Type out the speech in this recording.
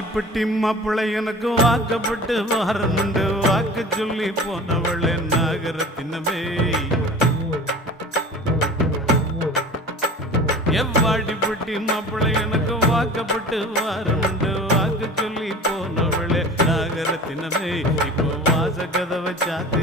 வாடிப்பட்டி மாப்பிள்ளை எனக்கு வாக்கப்பட்டு வாரமுண்டு வாக்கு சொல்லி போனவளே நாகரத்தினமே எவ்வாடிப்பட்டி மாப்பிள்ளை எனக்கு வாக்கப்பட்டு வாரமுண்டு வாக்கு சொல்லி போனவளே நாகரத்தினமே இப்போ வாச கதவை சாத்து